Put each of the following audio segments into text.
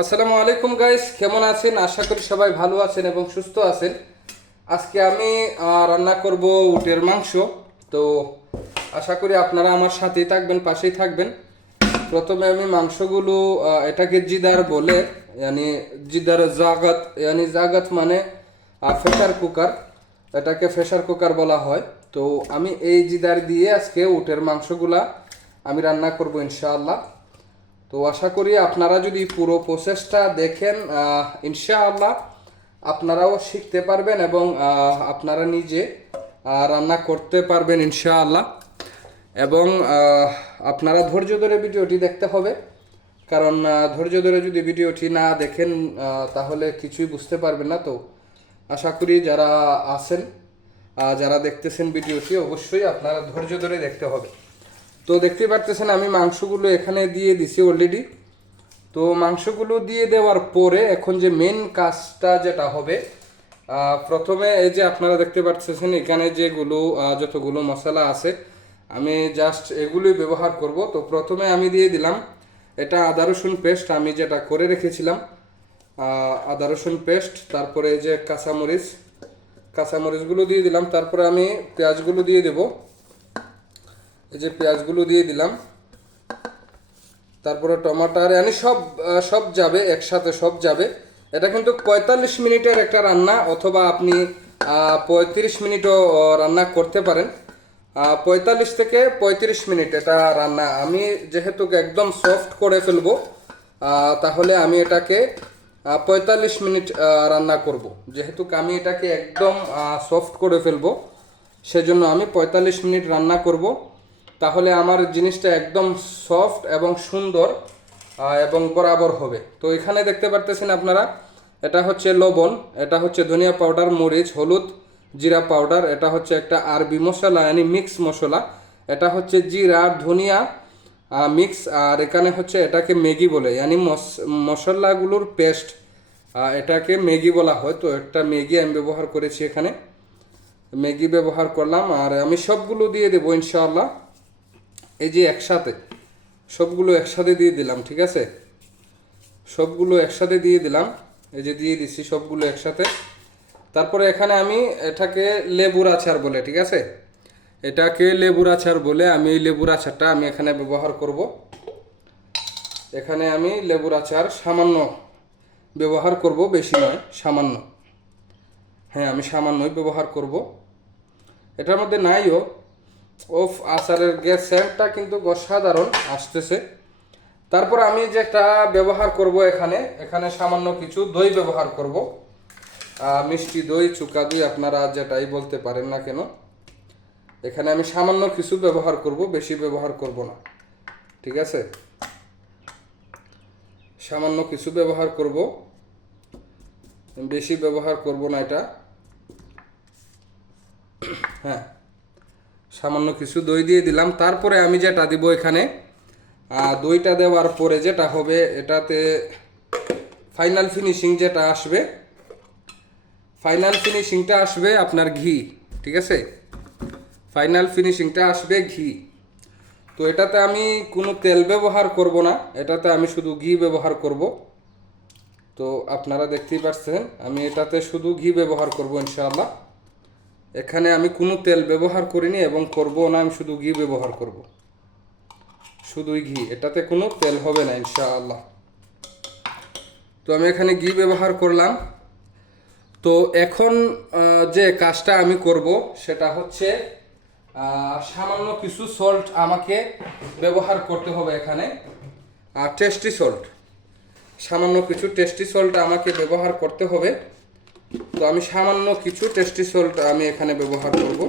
আসসালামু আলাইকুম গাইস, কেমন আছেন? আশা করি সবাই ভালো আছেন এবং সুস্থ আছেন। আজকে আমি রান্না করব উটের মাংস। তো আশা করি আপনারা আমার সাথেই থাকবেন, পাশেই থাকবেন। প্রথমে আমি মাংসগুলো এটাকে জিদার বলে, यानी জিদার জাগাত, यानी জাগাত মানে প্রেসার কুকার, এটাকে প্রেসার কুকার বলা হয়। তো আমি এই জিদার দিয়ে আজকে উটের মাংসগুলা আমি রান্না করব ইনশাআল্লাহ। তো আশা করি আপনারা যদি পুরো প্রসেসটা দেখেন ইনশাআল্লাহ আপনারাও শিখতে পারবেন এবং আপনারা নিজে রান্না করতে পারবেন ইনশাআল্লাহ। এবং আপনারা ধৈর্য ধরে ভিডিওটি দেখতে হবে, কারণ ধৈর্য ধরে যদি ভিডিওটি না দেখেন তাহলে কিছুই বুঝতে পারবেন না। তো আশা করি যারা আছেন, যারা দেখতেছেন ভিডিওটি, অবশ্যই আপনারা ধৈর্য ধরে দেখতে হবে। তো দেখতে পারতেছেন আমি মাংসগুলো এখানে দিয়ে দিছি অলরেডি। তো মাংসগুলো দিয়ে দেওয়ার পরে এখন যে মেন কাজটা যেটা হবে, প্রথমে এই যে আপনারা দেখতে পাচ্ছেন এখানে যেগুলো যতগুলো মশলা আছে আমি জাস্ট এগুলোই ব্যবহার করব। তো প্রথমে আমি দিয়ে দিলাম এটা আদা রসুন পেস্ট, আমি যেটা করে রেখেছিলাম আদা রসুন পেস্ট। তারপরে এই যে কাঁচামরিচগুলো দিয়ে দিলাম। তারপরে আমি পেঁয়াজগুলো দিয়ে দেবো, এই যে পেঁয়াজগুলো দিয়ে দিলাম। তারপরে টমাটার यानी সব যাবে একসাথে, সব যাবে। এটা কিন্তু 45 মিনিটের একটা রান্না, অথবা আপনি 35 মিনিটও রান্না করতে পারেন। 45 থেকে 35 মিনিট এটা রান্না। আমি যেহেতু একদম সফট করে ফেলবো তাহলে আমি এটাকে 45 মিনিট রান্না করব। যেহেতু আমি এটাকে একদম সফট করে ফেলবো সেজন্য আমি 45 মিনিট রান্না করব। তাহলে আমার জিনিসটা একদম সফট এবং সুন্দর এবং বরাবর হবে। তো এখানে দেখতে পারতেছেন আপনারা, এটা হচ্ছে লবণ, এটা হচ্ছে ধনিয়া পাউডার, মরিচ, হলুদ, জিরা পাউডার, এটা হচ্ছে একটা আরবি মশলা यानी মিক্স মশলা, এটা হচ্ছে জিরা ধনিয়া মিক্স, আর এখানে হচ্ছে এটাকে ম্যাগি বলে यानी মশলাগুলোর পেস্ট, এটাকে ম্যাগি বলা হয়। তো একটা ম্যাগি আমি ব্যবহার করেছি, এখানে ম্যাগি ব্যবহার করলাম। আর আমি সবগুলো দিয়ে দেবো ইনশাআল্লাহ। এই যে একসাথে সবগুলো একসাথে দিয়ে দিলাম, ঠিক আছে? সবগুলো একসাথে দিয়ে দিলাম, এই যে দিয়ে দিচ্ছি সবগুলো একসাথে। তারপরে এখানে আমি এটাকে লেবুর আচার বলে, ঠিক আছে? এটাকে লেবুর আচার বলে, আমি এই লেবুর আচারটা আমি এখানে ব্যবহার করব। এখানে আমি লেবুর আচার সামান্য ব্যবহার করব, বেশি নয়, সামান্য। হ্যাঁ, আমি সামান্যই ব্যবহার করব। এটার মধ্যে নাইও ওফ আচারের গ্যাস সেন্টটা কিন্তু অসাধারণ আসতেছে। তারপর আমি যেটা ব্যবহার করব এখানে সামান্য কিছু দই ব্যবহার করব, মিষ্টি দই, চুকা দই, আপনারা যেটাই বলতে পারেন না কেন। এখানে আমি সামান্য কিছু ব্যবহার করব, বেশি ব্যবহার করব না, ঠিক আছে? সামান্য কিছু ব্যবহার করব, বেশি ব্যবহার করব না এটা। হ্যাঁ, সামান্য কিছু দই দিয়ে দিলাম। তারপরে আমি যেটা দিব এখানে, দইটা দেওয়ার পরে যেটা হবে, এটাতে ফাইনাল ফিনিশিং যেটা আসবে, ফাইনাল ফিনিশিংটা আসবে আপনার ঘি, ঠিক আছে? ফাইনাল ফিনিশিংটা আসবে ঘি। তো এটাতে আমি কোনো তেল ব্যবহার করব না, এটাতে আমি শুধু ঘি ব্যবহার করব। তো আপনারা দেখতেই পাচ্ছেন আমি এটাতে শুধু ঘি ব্যবহার করব ইনশাআল্লাহ। এখানে আমি কোনো তেল ব্যবহার করিনি এবং করব না, আমি শুধু ঘি ব্যবহার করব, শুধুই ঘি, এটাতে কোনো তেল হবে না ইনশাআল্লাহ। তো আমি এখানে ঘি ব্যবহার করলাম। তো এখন যে কাজটা আমি করব সেটা হচ্ছে সামান্য কিছু সল্ট আমাকে ব্যবহার করতে হবে এখানে, টেস্টি সল্ট, সামান্য কিছু টেস্টি সল্ট আমাকে ব্যবহার করতে হবে। তো আমি সামান্য কিছু টেস্টি সল্ট আমি এখানে ব্যবহার করব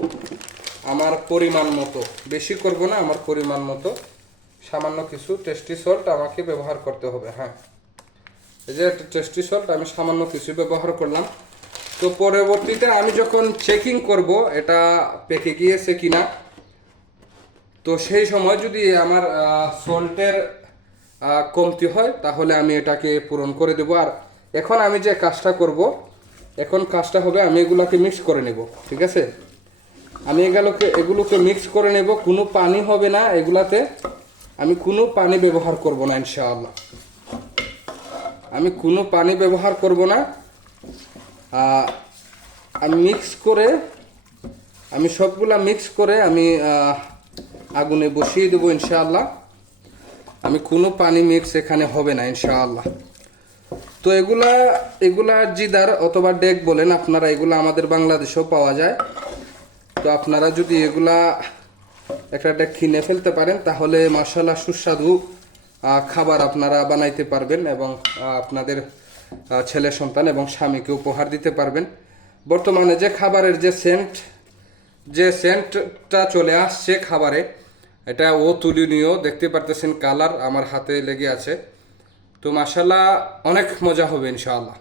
আমার পরিমাণ মতো, বেশি করব না, আমার পরিমাণ মতো সামান্য কিছু টেস্টি সল্ট আমাকে ব্যবহার করতে হবে। হ্যাঁ, এই যে টেস্টি সল্ট আমি সামান্য কিছু ব্যবহার করলাম। তো পরবর্তীতে আমি যখন চেকিং করব এটা পেকে গিয়েছে কিনা, তো সেই সময় যদি আমার সল্টের কমতি হয় তাহলে আমি এটাকে পূরণ করে দেব। আর এখন আমি যে কাজটা করব, এখন কাজটা হবে আমি এগুলোকে মিক্স করে নেব, ঠিক আছে? আমি এগুলোকে মিক্স করে নেব, কোনো পানি হবে না এগুলাতে, আমি কোনো পানি ব্যবহার করব না ইনশাআল্লাহ। আমি কোনো পানি ব্যবহার করব না। আমি সবগুলা মিক্স করে আমি আগুনে বসিয়ে দেবো ইনশাআল্লাহ। আমি কোনো পানি মিক্স এখানে হবে না ইনশাআল্লাহ। তো এগুলা জিদার অথবা ডেক বলেন আপনারা, এগুলা আমাদের বাংলাদেশেও পাওয়া যায়। তো আপনারা যদি এগুলা একটা ডেক কিনে ফেলতে পারেন তাহলে মাশাআল্লাহ সুস্বাদু খাবার আপনারা বানাইতে পারবেন এবং আপনাদের ছেলে সন্তান এবং স্বামীকে উপহার দিতে পারবেন। বর্তমানে যে খাবারের যে সেন্টটা চলে আসছে খাবারে, এটা অতুলনীয়। দেখতে পারতেছেন কালার আমার হাতে লেগে আছে। তো মাশাআল্লাহ অনেক মজা হবে ইনশাআল্লাহ।